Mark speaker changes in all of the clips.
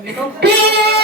Speaker 1: Obrigado.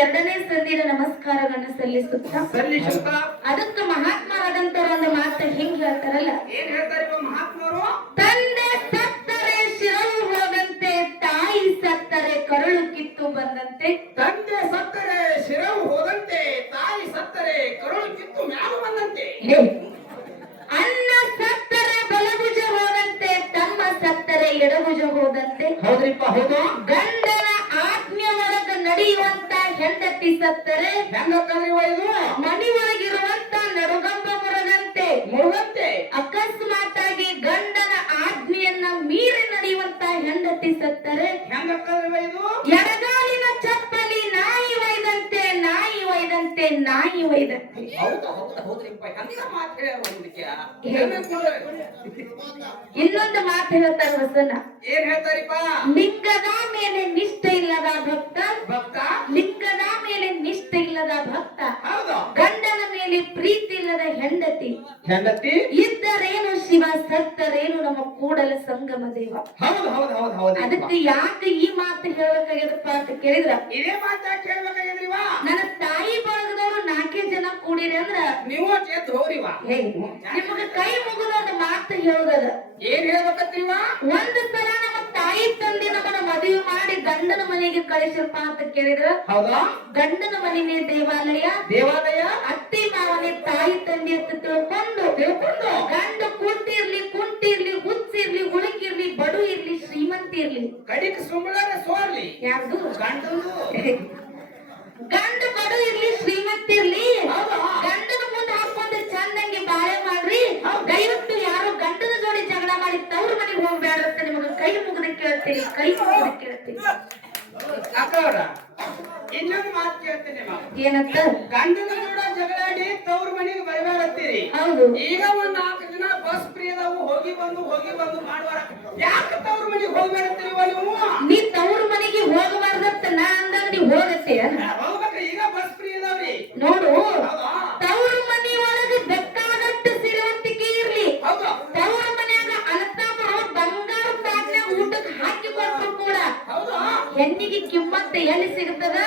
Speaker 1: ಎರಡನೇ ಸಂದಿನ ನಮಸ್ಕಾರವನ್ನು ಸಲ್ಲಿಸುತ್ತಾ?
Speaker 2: ಅದಕ್ಕ
Speaker 1: ಅದಕ್ಕೆ ಮಹಾತ್ಮರಾದಂತವ್ರ ಒಂದು ಮಾತು ಹೆಂಗ್ ಹೇಳ್ತಾರಲ್ಲ?
Speaker 2: ಏನ್ ಹೇಳ್ತಾರೆ ಮಹಾತ್ಮರು?
Speaker 1: ತಂದೆ ಸತ್ತರೆ ಶಿರವು ಹೋದಂತೆ ತಾಯಿ ಸತ್ತರೆ ಕರುಳು ಕಿತ್ತು ಬಂದಂತೆ.
Speaker 2: ತಂದೆ ಸತ್ತರೆ ಶಿರವು ಹೋದಂತೆ ತಾಯಿ ಸತ್ತರೆ ಕರುಳು ಕಿತ್ತು ಮ್ಯಾಲ ಬಂದಂತೆ.
Speaker 1: ಅನ್ನ ತಮ್ಮ ಸತ್ತರೆ ಎಡಭುಜ ಹೋದಂತೆ
Speaker 2: ಹೌದ್ರಿಪ್ಪ ಹೌದು.
Speaker 1: ಗಂಡನ ಆಜ್ಞೆ ಒಳಗ ನಡೆಯುವಂತ ಹೆಂಡತಿ ಸತ್ತರೆ
Speaker 2: ಹೆಂಗಕ್ಕಲ್ರಿವ ಇದು
Speaker 1: ಮನೆಯೊಳಗಿರುವಂತ ನಡುಗಂಬ ಮುರದಂತೆ
Speaker 2: ಮುರುಗಂತೆ
Speaker 1: ಅಕಸ್ಮಾತ್ ಆಗಿ ಗಂಡನ ಆಜ್ಞೆಯನ್ನ ಮೀರಿ ನಡೆಯುವಂತ ಹೆಂಡತಿ ಸತ್ತರೆ
Speaker 2: ಹೆಂಗಕ್ಕಲ್ರಿವ ಇದು
Speaker 1: ಎಡಗಾಲಿನ ಚಪ್ಪಲಿ ನಾಯಿ ಒಯ್ದಂತೆ ನಾಯಿ ಒಯ್ದಂತೆ ನಾಯಿ ಒಯ್ದಂತೆ
Speaker 2: ಹೌದಾ ಹೌದಾ ಹೌದ್ರಿಪ್ಪ ಹೆಂಗ ಮಾತು ಹೇಳ್ಯಾರ ಒಂದಕ್ಕೆ
Speaker 1: ಇನ್ನೊಂದು ಮಾತು ಹೇಳ್ತಾರೆ ಹೊಸನ
Speaker 2: ಏನ್ ಹೇಳ್ತಾರಿಪ್ಪ
Speaker 1: ಲಿಂಗದ ಮೇಲೆ ನಿಷ್ಠೆ ಇಲ್ಲದ ಭಕ್ತ.
Speaker 2: ಭಕ್ತ?
Speaker 1: ಲಿಂಗದ ಮೇಲೆ ನಿಷ್ಠೆ ಇಲ್ಲದ ಭಕ್ತ.
Speaker 2: ಹೌದು.
Speaker 1: ಗಂಡನ ಮೇಲೆ ಪ್ರೀತಿ ಇಲ್ಲದ ಹೆಂಡತಿ.
Speaker 2: ಹೆಂಡತಿ?
Speaker 1: ಇದ್ದರೇನು ಶಿವ ಸತ್ತರೇನು ನಮ್ಮ ಕೂಡಲ ಸಂಗಮ ದೇವ. ಅದಕ್ಕೆ ಯಾಕೆ ಈ ಮಾತು ಹೇಳಬೇಕಾಗಿದಪ್ಪ ಅಂತ ಕೇಳಿದ್ರ?
Speaker 2: ಇದೇ ಮಾತಾ ಕೇಳ್ಬೇಕಾಗಿದ್ರಿವ
Speaker 1: ನನ್ನ ತಾಯಿ ಬಳಗದವ್ರು ನಾಲ್ಕೇ ಜನ ಕೂಡಿರಿ ಅಂದ್ರ
Speaker 2: ನೀವು ಚೇತ್ ಹೋಗ್ರಿವ
Speaker 1: ನಿಮಗೆ ಕೈ ಮುಗಿದ ಒಂದು ಮಾತು ಹೇಳುದದ.
Speaker 2: ಏನ್ ಹೇಳ್ಬೇಕತ್ತೀವ?
Speaker 1: ಒಂದು ಸಲ ನಮ್ಮ ತಾಯಿ ತಂದೆ ನಮ್ಮನ್ನ ಮದುವೆ ಮಾಡಿ ಗಂಡನ ಮನೆಗೆ ಕಳಿಸಿರಪ್ಪ ಅಂತ ಕೇಳಿದ್ರ?
Speaker 2: ಹೌದಾ?
Speaker 1: ಗಂಡನ ಮನೆನೇ ದೇವಾಲಯ
Speaker 2: ದೇವಾಲಯ?
Speaker 1: ಅತ್ತಿ ಮಾವನೇ ತಾಯಿ ತಂದೆ ಅಂತ ತಿಳ್ಕೊಂಡು
Speaker 2: ತಿಳ್ಕೊಂಡು?
Speaker 1: ಗಂಡ ಕುಂಟಿರ್ಲಿ ಕುಂಟಿರ್ಲಿ ಹುಚ್ಚಿರ್ಲಿ ಹುಡುಗಿರ್ಲಿ ಬಡು ಇರ್ಲಿ ಶ್ರೀಮಂತ ಇರ್ಲಿ
Speaker 2: ಕಡಿಕ್ ಸುಮ್ಮನೆ ಸೋರ್ಲಿ.
Speaker 1: ಯಾರ್ದು?
Speaker 2: ಗಂಡಂದು.
Speaker 1: ಗಂಡ ಬಡ ಇರ್ಲಿ ಶ್ರೀಮಂತ ಇರ್ಲಿ? ಗಂಡನ ಮುಂದೆ ಹಾಕೊಂಡು ಚಂದಂಗಿ ಬಾಳೆ ಮಾಡ್ರಿ. ದಯವಿಟ್ಟು ಯಾರು ಗಂಡನ ಜೋಡಿ ಜಗಳ ಮಾಡಿ ತವ್ರ ಮನೆಗೆ ಹೋಗ್ಬೇಡ್ರಂತ ನಿಮಗೆ ಕೈ ಮುಗಿದ ಕೇಳ್ತೀನಿ ಕೈ ಮುಗಿದ ಕೇಳ್ತೀನಿ.
Speaker 2: ಅಕ್ಕವ್ರ ಇನ್ನೊಂದು ಮಾತು ಕೇಳ್ತೀನಿ
Speaker 1: ಏನಂತ?
Speaker 2: ಗಂಡನ ಜೋಡ ಜಗಳಾಡಿ ತವ್ರ ಮನೆಗೆ ಬರಬೇಡತ್ತೀರಿ.
Speaker 1: ಹೌದು.
Speaker 2: ಈಗ ಒಂದ್ ನಾಲ್ಕು ಬಸ್ ಫ್ರೀ ಹೋಗಿ ಬಂದು ಹೋಗಿ ಬಂದು ಮಾಡುವಾರ. ಯಾಕೆ ತವ್ರ ಮನೆಗೆ ಹೋಗ್ಬೇಡತ್ತೀರಿವ ನೀವು?
Speaker 1: ನೀ ತವ್ರ ಮನೆಗೆ ಹೋಗಬಾರ್ದಂತ ನಾ ಅಂದಾಗ ನೀ ಹೋಗತ್ತೆ
Speaker 2: ಹೋಗ್ಬೇಕ್ರಿ ಈಗ ಬಸ್ ಫ್ರೀ ಇದಾವ್ರಿ
Speaker 1: ನೋಡು ತವ್ರ ಮನೆ ಒಳಗ ಬೇಕಾದಷ್ಟು ಸಿರಿವಂತಿಕೆ ಇರ್ಲಿ. ತವ್ರ ಮನ್ಯಾಗ ಅನಂತಾಪ ಬಂಗಾರ ತಾಟ್ನ್ಯಾಗ ಊಟಕ್ಕೆ ಹಾಕಿ ಕೊಟ್ರು ಕೂಡ ಹೆಣ್ಣಿಗೆ ಕಿಮ್ಮತ್ತ ಎಲ್ಲಿ ಸಿಗ್ತದ?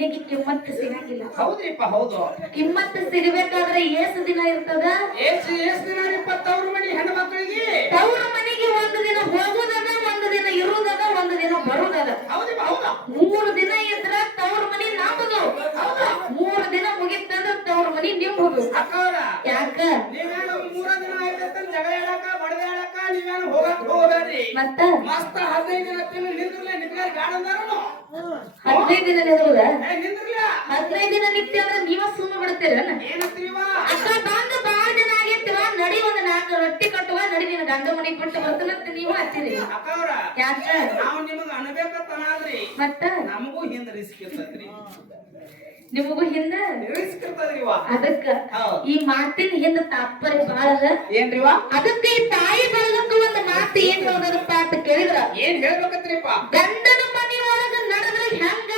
Speaker 1: ಹೆಣ್ಣಿಗೆ ಕಿಮ್ಮತ್ತು ಸಿಗಂಗಿಲ್ಲ.
Speaker 2: ಹೌದ್ರಿಪ್ಪ ಹೌದು.
Speaker 1: ಕಿಮ್ಮತ್ತು ಸಿಗಬೇಕಾದ್ರೆ ಏಸು ದಿನ ಇರ್ತದ?
Speaker 2: ಏಸು ಏಸು ದಿನ ತವ್ರ ಮನೆ ಹೆಣ್ಣು ಮಕ್ಕಳಿಗೆ
Speaker 1: ತವ್ರ ಮನೆಗೆ ಒಂದು ದಿನ ಹೋಗುದದ ಒಂದು ದಿನ ಇರುದದ ಒಂದು ದಿನ ಬರುದದ?
Speaker 2: ಹೌದ್ರಿಪ್ಪ ಹೌದಾ.
Speaker 1: ಮೂರು ದಿನ ಇದ್ರ ತವ್ರ ಮನಿ ನಂಬುದು.
Speaker 2: ಹೌದಾ.
Speaker 1: ಮೂರು ದಿನ ಮುಗಿತಂದ್ರ ತವ್ರ ಮನಿ ನಿಮ್ಮದು
Speaker 2: ಅಕ್ಕವ್ರ
Speaker 1: ಯಾಕ?
Speaker 2: ನೀವೇನು ಮೂರ ದಿನ ಆಯ್ತಂತ ಜಗಳ ಹೇಳಕ ಬಡದೆ ಹೇಳಕ ನೀವೇನು ಹೋಗಕ್ ಹೋಗಬೇಡ್ರಿ.
Speaker 1: ಮತ್ತ?
Speaker 2: ಮಸ್ತ್ ಹದಿನೈದು ದಿನ ತಿಂಗಳು ನಿಂದ್ರಲೆ ನಿಂತ್ಗಾರ ಗಾಡಂದಾರನು
Speaker 1: ಹದಿನೈದು ದಿನ
Speaker 2: ನಿಂದ್ರಲ್ಲ
Speaker 1: ನಿತ್ಯ ಅಂದ್ರ ನೀವ ಸುಮ್ಮ ಬಿಡ್ತೀರನ ಅಕ್ಕ ಬಂದು ಬಾಳ ದಿನ ಆಗೈತಿವ ನಡಿ ಒಂದ್ ನಾಲ್ಕು ರೊಟ್ಟಿ ಕಟ್ಟುವ ನಡಿ ನಿನ್ನ ಗಂಡ ಮನಿ ಬಿಟ್ಟು ಬರ್ತನಂತ ನೀವು ಹಚ್ಚಿರಿ. ಯಾಕ
Speaker 2: ನಾವು ನಿಮಗ ಅನ್ಬೇಕತ್ತನಾದ್ರಿ
Speaker 1: ಮತ್ತ?
Speaker 2: ನಮಗೂ ಹಿಂದ ರಿಸ್ಕ್ ಇರ್ತದ್ರಿ.
Speaker 1: ನಿಮಗೂ ಹಿಂದ?
Speaker 2: ರಿಸ್ಕ್ ಇರ್ತದ್ರಿವ
Speaker 1: ಅದಕ್ಕ ಈ ಮಾತಿನ ಹಿಂದ ತಾತ್ಪರ್ಯ ಬಾಳ
Speaker 2: ಏನ್ರಿವ?
Speaker 1: ಅದಕ್ಕೆ ಈ ತಾಯಿ ಬಳಗಕ್ಕ ಒಂದ್ ಮಾತು ಏನ್ ಹೇಳೋದಪ್ಪ ಅಂತ ಕೇಳಿದ್ರ?
Speaker 2: ಏನ್ ಹೇಳ್ಬೇಕತ್ರಿಪ್ಪ?
Speaker 1: ಗಂಡನ ಮನೆಯೊಳಗ ನಡೆದ್ರೆ ಹೆಂಗ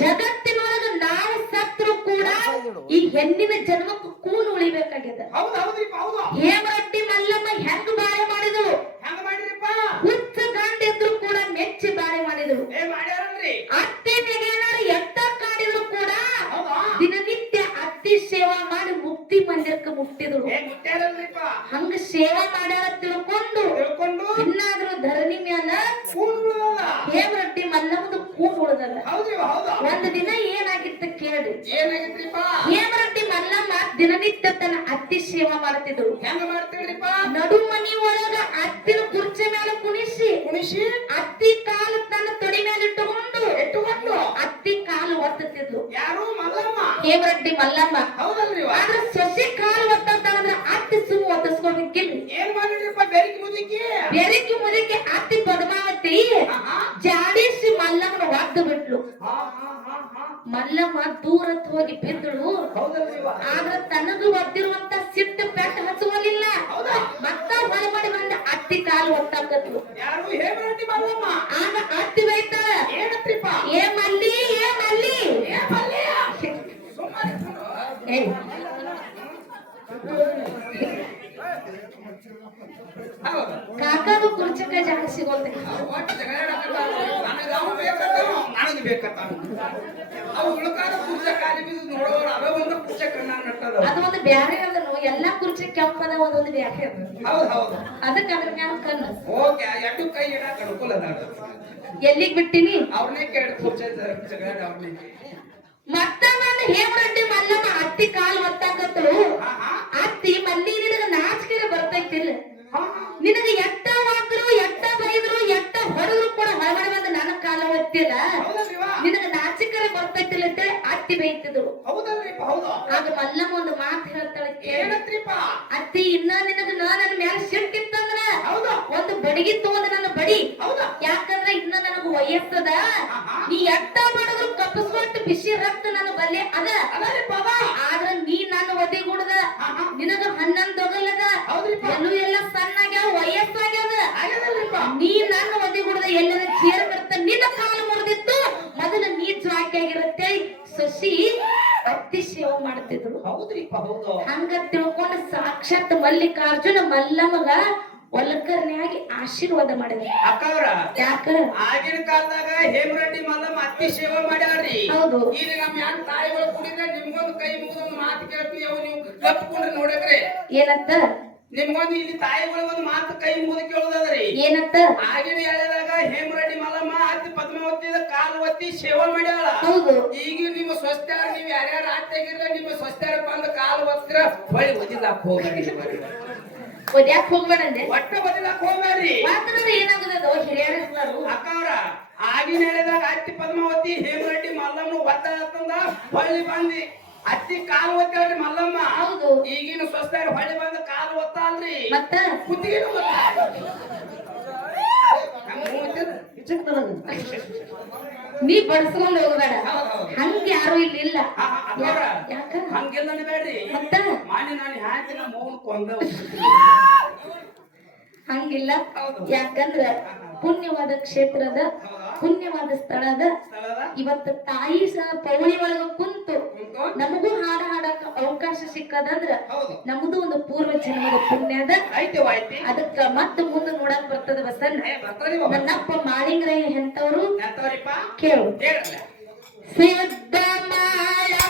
Speaker 1: ಜಗತ್ತಿನೊಳಗ ನಾವು ಸತ್ರು ಕೂಡ ಈ ಹೆಣ್ಣಿನ ಜನ್ಮಕ್ಕೆ ಕೂನು ಉಳಿಬೇಕಾಗ್ಯದ.
Speaker 2: ಹೌದು ಹೌದ್ರಿಪ್ಪ ಹೌದು
Speaker 1: ಹೇಮರಟ್ಟಿ ಮಲ್ಲಮ್ಮ ಹೆಂಗ ಬಾಳೆ ಮಾಡಿದಳು
Speaker 2: ಹೆಂಗ ಮಾಡಿರಿಪ್ಪ
Speaker 1: ಹುಚ್ಚ ಗಂಡ ಇದ್ರು ಕೂಡ ಮೆಚ್ಚಿ ಬಾಳೆ ಮಾಡಿದಳು
Speaker 2: ಏ ಮಾಡ್ಯಾರಲ್ರಿ
Speaker 1: ಅತ್ತೆ ನೆಗೆನಾರ ಎತ್ತ ಕಾಡಿದ್ರು ಕೂಡ
Speaker 2: ಹೌದಾ
Speaker 1: ದಿನನಿತ್ಯ ಅತ್ತಿ ಸೇವಾ ಮಾಡಿ ಮುಕ್ತಿ ಮಂದಿರಕ್ಕೆ ಮುಟ್ಟಿದಳು
Speaker 2: ಏ ಮುಟ್ಟ್ಯಾರಲ್ರಿಪ್ಪ
Speaker 1: ಹಂಗ ಸೇವಾ ಮಾಡ್ಯಾರ ತಿಳ್ಕೊಂಡು
Speaker 2: ತಿಳ್ಕೊಂಡು
Speaker 1: ಇನ್ನಾದ್ರೂ ಧರಣಿ ಮ್ಯಾಲ
Speaker 2: ಕೂಡ್ ಬಿಡೋದ
Speaker 1: ಹೇಮರಟ್ಟಿ ಮಲ್ಲಮ್ಮದು ಕೂನ್ ಉಳ್ದಲ್ಲ
Speaker 2: ಹೌದ್ರಿ ಹೌದಾ
Speaker 1: ಒಂದು ದಿನ ಏನಾಗಿತ್ತು ಕೇಳಿ. ಹೇಮರಟ್ಟಿ ಮಲ್ಲಮ್ಮ ದಿನನಿತ್ಯ ತನ್ನ ಅತ್ತಿ ಸೇವಾ ಮಾಡ್ತಿದ್ರು ನಡು ಮನಿ ಒಳಗ ಅತ್ತಿನ ಕುರ್ಚಿ ಮೇಲೆ ಕುಣಿಸಿ
Speaker 2: ಕುಣಿಸಿ?
Speaker 1: ಅತ್ತಿ ಕಾಲು ತನ್ನ ತೊಡಿ ಮೇಲೆ ಇಟ್ಟುಕೊಂಡು
Speaker 2: ಇಟ್ಟುಕೊಂಡು?
Speaker 1: ಅತ್ತಿ ಕಾಲು ಒತ್ತುತ್ತಿದ್ರು
Speaker 2: ಯಾರು? ಮಲ್ಲಮ್ಮ?
Speaker 1: ಹೇಮರಟ್ಟಿ ಮಲ್ಲಮ್ಮ.
Speaker 2: ಹೌದಲ್ರಿ
Speaker 1: ಆದ್ರೆ ಸಸಿ ಕಾಲು ಒತ್ತಂತಂದ್ರ ಅತ್ತಿ ಸುಮ್ಮ ಒತ್ತಿಸ್ಕೊಬೇಕಿಲ್ಲ
Speaker 2: ಏನ್ ಮಾಡಿದ್ರಿಪ್ಪ ಬೆರಿಕಿ ಮುದುಕಿ?
Speaker 1: ಬೆರಕಿ ಮುದಕ್ಕೆ ಅತ್ತಿ ಪದ್ಮಾವತಿ ಜಾಡಿಸಿ ಮಲ್ಲಮ್ಮನ ಒದ್ದು
Speaker 2: ಹಾ
Speaker 1: ಮಲ್ಲಮ್ಮ ದೂರತ್ ಹೋಗಿ ಬಿದ್ದಳು? ಆದ್ರ ತನಗೂ ಒದ್ದಿರುವಂತ ಸಿಟ್ಟು ಪೆಟ್ಟ ಹಚ್ಚುವಲಿಲ್ಲ ಮತ್ತ ಹೊಲ ಮಾಡಿ ಬಂದ ಅತ್ತಿ ಕಾಲು ಒತ್ತಾಕತ್ಲು ಆಗ ಅತ್ತಿ ಬೈತಾಳ ಏ ಮಲ್ಲಿ ಏ ಮಲ್ಲಿ.
Speaker 2: ಏ
Speaker 1: ಕಾಕಾಗೂ ಕುರ್ಚಕ್ಕ ಜಾಗ
Speaker 2: ಸಿಗೋದೆ. ನನಗೆ ಅವ ಉಳ್ಕಾದ ಕುರ್ಚ ಕಾಲಿ ಬಿದ್ದು ನೋಡೋರು ಒಂದು ಕುರ್ಚ ಕಣ್ಣ ನಟ್ಟದ
Speaker 1: ಅದು ಒಂದು ಬ್ಯಾರೆ ಅದನ್ನು ಎಲ್ಲಾ ಕುರ್ಚಿ ಕೆಂಪದ ಒಂದೊಂದು ಬ್ಯಾರೆ ಅದ.
Speaker 2: ಹೌದು ಹೌದು.
Speaker 1: ಅದಕ್ಕೆ ಅದ್ರ ಮ್ಯಾಲ ಕಣ್ಣು.
Speaker 2: ಓಕೆ ಎಟ್ಟು ಕೈ ಇಡಕ್ ಅನುಕೂಲ ಅದ
Speaker 1: ಎಲ್ಲಿಗ್ ಬಿಟ್ಟಿನಿ?
Speaker 2: ಅವ್ರನ್ನೇ ಕೇಳಿ ಕುರ್ಚ ಜಗಳ ಅವ್ರನ್ನೇ
Speaker 1: ಮತ್ತ ಹೇಮರೆಡ್ಡಿ ಮಲ್ಲಮ್ಮ? ಅತ್ತಿ ಕಾಲು
Speaker 2: ಹಾ
Speaker 1: ಅತ್ತಿ ಮಲ್ಲಿ ನಿನಗ ನಾಚಿಕೆ ಬರ್ತೈತಿಲ್ಲ ನಿನಗ ಎತ್ತ ವಾದ್ರು ಎತ್ತ ಬೈದ್ರು ಎತ್ತ ಹೊಡೆದ್ರು ಕೂಡ ಹೊರಗಡೆ ಬಂದು ನನ್ನ ಕಾಲ ಒತ್ತಿಲ್ಲ ನಿನಗ ನಾಚಿಕರ ಬರ್ತೈತಿಲ್ಲ ಅಂತ ಅತ್ತಿ ಬೈತಿದ್ರು. ಆಗ ಮಲ್ಲಮ್ಮ ಒಂದು ಮಾತು ಹೇಳ್ತಾಳೆ ಅತ್ತಿ ಇನ್ನ ನಿನಗ ನನ್ನ ಮ್ಯಾಲ ಸಿಟ್ಟಿತ್ತಂದ್ರ
Speaker 2: ಹೌದು
Speaker 1: ಒಂದು ಬಡಗಿ ಅಂದ್ರೆ ನನ್ನ ಬಡಿ.
Speaker 2: ಹೌದಾ?
Speaker 1: ಯಾಕಂದ್ರೆ ಇನ್ನ ನನಗ ವಯಸ್ಸದ. ನೀ ಎಟ್ಟ ಮಾಡಿದ್ರು ಕಪ್ಪಿಸ್ಕೊಟ್ಟು ಬಿಸಿ ರಕ್ತ ನನ್ನ ಬಲ್ಲೆ ಅದ. ಆದ್ರ ನೀ ನನ್ನ ಒದಿಗುಡ್ದ. ನಿನಗ ಹನ್ನೊಂದು ದೊಗಲದ ಎಲ್ಲೂ ಎಲ್ಲ ಸಣ್ಣಾಗ್ಯಾವ
Speaker 2: ಆಗ್ಯದಲ್ರಿಪ್ಪ.
Speaker 1: ನೀ ನನ್ನ ಒದಿಗುಡ್ದ ಎಲ್ಲರ ಚೇರ್ ಬರ್ತ ನಿನ್ನ ಕಾಲು ಮುರಿದಿತ್ತು. ಮೊದಲು ನೀ ಜಾಕಿಯಾಗಿರುತ್ತೆ ಸಸಿ ಅತ್ತಿ ಸೇವೆ ಮಾಡ್ತಿದ್ರು.
Speaker 2: ಹೌದ್ರಿಪ್ಪ ಹೌದು.
Speaker 1: ಹಂಗ ತಿಳ್ಕೊಂಡು ಸಾಕ್ಷಾತ್ ಮಲ್ಲಿಕಾರ್ಜುನ ಮಲ್ಲಮ್ಮಗ ಒಲಕರ್ನ್ಯಾಗಿ ಆಶೀರ್ವಾದ ಮಾಡಿದ್ರಿ.
Speaker 2: ಅಕ್ಕವ್ರ
Speaker 1: ಯಾಕ?
Speaker 2: ಆಗಿನ ಕಾಲದಾಗ ಹೇಮರೆಡ್ಡಿ ಮಲ್ಲಮ್ಮ ಅತ್ತಿ ಸೇವೆ ಮಾಡ್ಯಾರ್ರಿ.
Speaker 1: ಹೌದು.
Speaker 2: ಈಗ ನಮ್ಮ ಯಾರ ತಾಯಿಗಳು ಕುಡಿದ್ರೆ ನಿಮ್ಗೊಂದು ಕೈ ಮುಗಿದೊಂದು ಮಾತು ಕೇಳ್ತೀವಿ ಅವು ನೀವು ಕಪ್ಕೊಂಡ್ರೆ ನೋಡಿದ್ರೆ.
Speaker 1: ಏನಂತ
Speaker 2: ನಿಮ್ಗೊಂದು ಇಲ್ಲಿ ತಾಯಿಗಳು ಒಂದು ಮಾತು ಕೈ ಮುಗಿದು ಕೇಳೋದಾದ್ರಿ.
Speaker 1: ಏನಂತ
Speaker 2: ಆಗಿನ ಹೇಳಿದಾಗ ಹೇಮರೆಡ್ಡಿ ಮಲ್ಲಮ್ಮ ಅತ್ತಿ ಪದ್ಮಾವತಿ ಕಾಲು ಒತ್ತಿ ಸೇವೆ ಮಾಡ್ಯಾಳ.
Speaker 1: ಹೌದು.
Speaker 2: ಈಗ ನಿಮ್ಮ ಸ್ವಸ್ಥ ನೀವು ಯಾರ್ಯಾರ ಆಟೆಗಿರ್ಲ ನಿಮ್ಮ ಸ್ವಸ್ಥ ಬಂದು ಕಾಲು ಒತ್ತಿರ ಹೊಳಿ ಒದಿಲ್ಲ ಹೋಗ್ಬೇಡಿ
Speaker 1: ಒದ್ಯಾಕ್ ಹೋಗ್ಬೇಡಂದೆ
Speaker 2: ಒಟ್ಟ ಬದಲಾಕ್ ಹೋಗ್ಬೇಡ್ರಿ?
Speaker 1: ಮಾತನಾಡ ಏನಾಗುದದು ಹಿರಿಯರು
Speaker 2: ಅಕ್ಕವ್ರ ಆಗಿನ ಹೇಳಿದಾಗ ಅತ್ತಿ ಪದ್ಮಾವತಿ ಹೇಮರೆಡ್ಡಿ ಮಲ್ಲಮ್ಮ ಒತ್ತಾಡತ್ತಂದ ಹೊಳ್ಳಿ ಬಂದಿ ಅತ್ತಿ ಕಾಲು ಒತ್ತಾಳ್ರಿ ಮಲ್ಲಮ್ಮ.
Speaker 1: ಹೌದು.
Speaker 2: ಈಗಿನ ಸ್ವಸ್ಥರು ಹೊಳ್ಳಿ ಬಂದ ಕಾಲು ಒತ್ತಾಲ್ರಿ
Speaker 1: ಮತ್ತ?
Speaker 2: ಕುತ್ತಿಗೆ
Speaker 1: ನೀ ಬಡಿಸ್ಕೊಂಡು ಹೋಗ್ಬೇಡ. ಹಂಗ ಯಾರು ಇಲ್ಲಿ ಇಲ್ಲ.
Speaker 2: ಹಂಗೆಲ್ಲ ಅನ್ಬೇಡ್ರಿ
Speaker 1: ಮತ್ತ?
Speaker 2: ಮಾನ್ಯ ನಾನು ಹ್ಯಾಂತಿನ ಮೌನ್ ಕೊಂದ
Speaker 1: ಹಂಗಿಲ್ಲ. ಯಾಕಂದ್ರ ಪುಣ್ಯವಾದ ಕ್ಷೇತ್ರದ ಪುಣ್ಯವಾದ ಸ್ಥಳದ
Speaker 2: ಅದ
Speaker 1: ಇವತ್ತ ತಾಯಿ ಸಹ ಪೌಳಿ ಒಳಗ ಕುಂತು ನಮಗೂ ಹಾಡ ಹಾಡಕ್ಕ ಅವಕಾಶ ಸಿಕ್ಕದಂದ್ರ ನಮ್ದು ಒಂದು ಪೂರ್ವ ಜನ್ಮದ ಪುಣ್ಯದ ಅದಕ್ಕ ಮತ್ತ ಮುಂದೆ ನೋಡಕ್ ಬರ್ತದ
Speaker 2: ವಸನ್
Speaker 1: ನನ್ನಪ್ಪ ಮಾಳಿಂಗ್ರಯ್ಯ ಎಂತವ್ರು? ಕೇಳು. ಸಿದ್ಧ ಮಾಡಪ್ಪ